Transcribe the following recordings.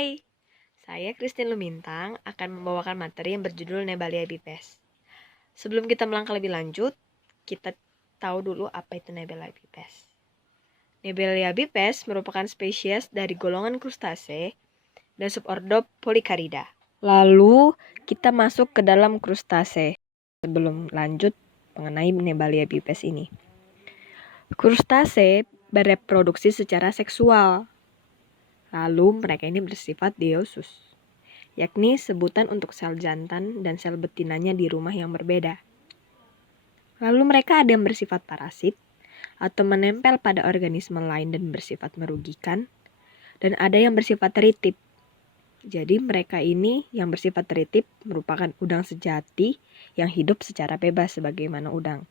Hai, saya Christine Lumintang akan membawakan materi yang berjudul Nebalia bipes. Sebelum kita melangkah lebih lanjut, kita tahu dulu apa itu Nebalia bipes. Nebalia bipes merupakan spesies dari golongan krustase dan subordo Polycarida. Lalu kita masuk ke dalam krustase sebelum lanjut mengenai Nebalia bipes ini. Krustase bereproduksi secara seksual. Lalu mereka ini bersifat diosus, yakni sebutan untuk sel jantan dan sel betinanya di rumah yang berbeda. Lalu mereka ada yang bersifat parasit atau menempel pada organisme lain dan bersifat merugikan, dan ada yang bersifat teritip. Jadi mereka ini yang bersifat teritip merupakan udang sejati yang hidup secara bebas sebagaimana udang.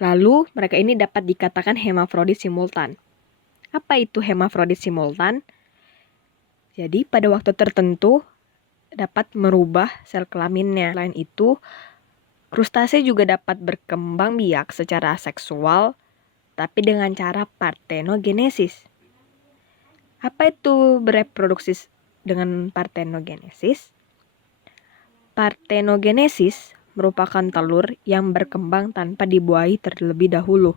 Lalu mereka ini dapat dikatakan hermafrodit simultan. Apa itu hermafrodit simultan? Jadi pada waktu tertentu dapat merubah sel kelaminnya. Selain itu, krustase juga dapat berkembang biak secara seksual, tapi dengan cara partenogenesis. Apa itu bereproduksi dengan partenogenesis? Partenogenesis merupakan telur yang berkembang tanpa dibuahi terlebih dahulu.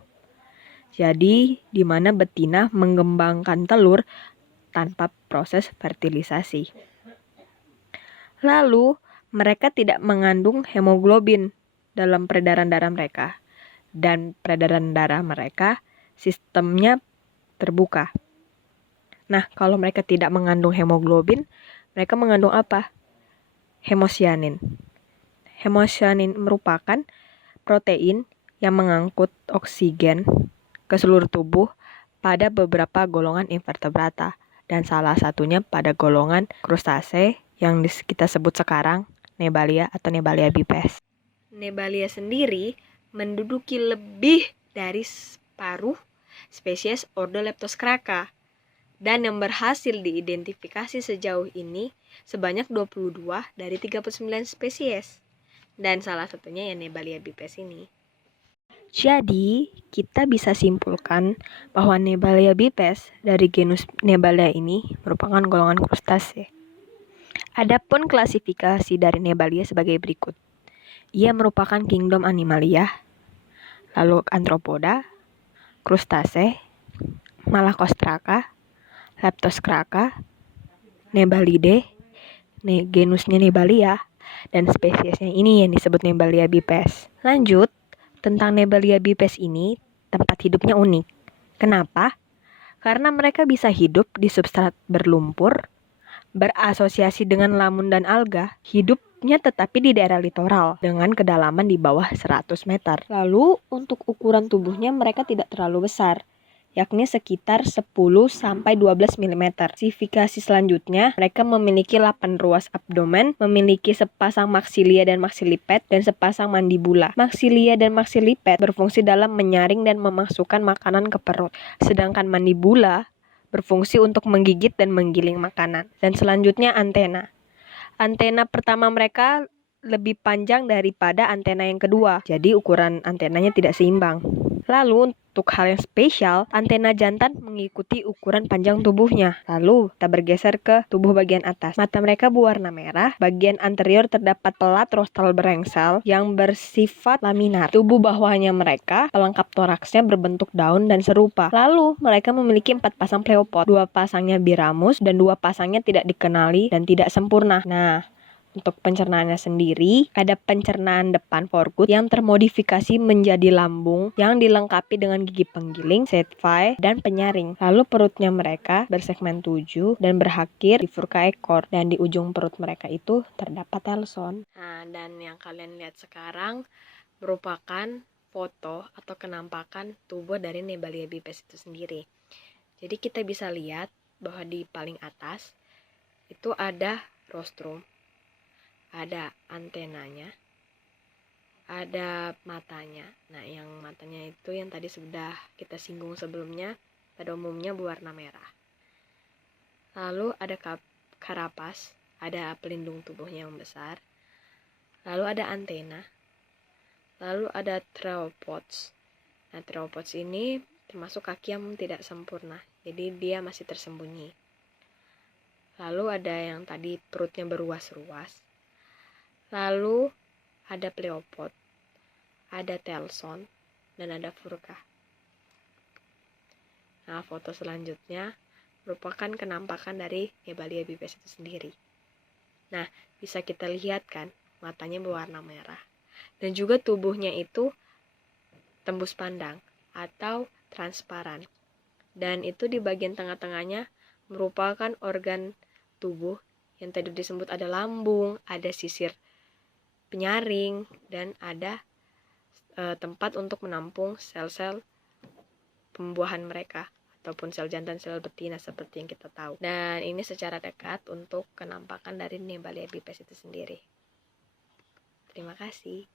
Jadi, di mana betina mengembangkan telur tanpa proses fertilisasi. Lalu, mereka tidak mengandung hemoglobin dalam peredaran darah mereka. Dan peredaran darah mereka sistemnya terbuka. Nah, kalau mereka tidak mengandung hemoglobin, mereka mengandung apa? Hemosianin. Hemosianin merupakan protein yang mengangkut oksigen ke seluruh tubuh pada beberapa golongan invertebrata. Dan salah satunya pada golongan krustase yang kita sebut sekarang Nebalia atau Nebalia bipes. Nebalia sendiri menduduki lebih dari separuh spesies ordo Leptoscraca dan yang berhasil diidentifikasi sejauh ini sebanyak 22 dari 39 spesies. Dan salah satunya ya Nebalia bipes ini. Jadi, kita bisa simpulkan bahwa Nebalia bipes dari genus Nebalia ini merupakan golongan krustase. Adapun klasifikasi dari Nebalia sebagai berikut. Ia merupakan kingdom Animalia, lalu Arthropoda, krustase, Malacostraca, Leptoscraca, Nebalidae, genusnya Nebalia, dan spesiesnya ini yang disebut Nebalia bipes. Lanjut, tentang Nebalia bipes ini, tempat hidupnya unik. Kenapa? Karena mereka bisa hidup di substrat berlumpur, berasosiasi dengan lamun dan alga, hidupnya tetapi di daerah litoral dengan kedalaman di bawah 100 meter. Lalu untuk ukuran tubuhnya mereka tidak terlalu besar, yakni sekitar 10-12 mm. Klasifikasi selanjutnya, mereka memiliki 8 ruas abdomen, memiliki sepasang maksilia dan maksiliped, dan sepasang mandibula. Maksilia dan maksiliped berfungsi dalam menyaring dan memasukkan makanan ke perut, sedangkan mandibula berfungsi untuk menggigit dan menggiling makanan. Dan selanjutnya antena. Antena pertama mereka lebih panjang daripada antena yang kedua, jadi ukuran antenanya tidak seimbang. Lalu untuk hal yang spesial, antena jantan mengikuti ukuran panjang tubuhnya. Lalu kita bergeser ke tubuh bagian atas. Mata mereka berwarna merah, bagian anterior terdapat pelat rostral berengsel yang bersifat laminar. Tubuh bawahnya mereka, pelengkap toraksnya berbentuk daun dan serupa. Lalu mereka memiliki 4 pasang pleopod, 2 pasangnya biramus dan 2 pasangnya tidak dikenali dan tidak sempurna. Nah, untuk pencernaannya sendiri, ada pencernaan depan foregut yang termodifikasi menjadi lambung yang dilengkapi dengan gigi penggiling, setvi, dan penyaring. Lalu perutnya mereka bersegmen 7 dan berakhir di furka ekor, dan di ujung perut mereka itu terdapat telson. Nah, dan yang kalian lihat sekarang merupakan foto atau kenampakan tubuh dari Nebalia bipes itu sendiri. Jadi kita bisa lihat bahwa di paling atas itu ada rostrum, ada antenanya, ada matanya. Nah, yang matanya itu yang tadi sudah kita singgung sebelumnya, pada umumnya berwarna merah. Lalu ada karapas, ada pelindung tubuhnya yang besar. Lalu ada antena. Lalu ada theropods. Nah, theropods ini termasuk kaki yang tidak sempurna, jadi dia masih tersembunyi. lalu ada yang tadi perutnya beruas-ruas, lalu ada pleopod, ada telson, dan ada furka. Nah, foto selanjutnya merupakan kenampakan dari Nebalia bipes itu sendiri. Nah, bisa kita lihat kan, matanya berwarna merah. Dan juga tubuhnya itu tembus pandang atau transparan. Dan itu di bagian tengah-tengahnya merupakan organ tubuh yang tadi disebut ada lambung, ada sisir penyaring, dan ada tempat untuk menampung sel-sel pembuahan mereka ataupun sel jantan, sel betina seperti yang kita tahu. Dan ini secara dekat untuk kenampakan dari Nebalia bipes itu sendiri. Terima kasih.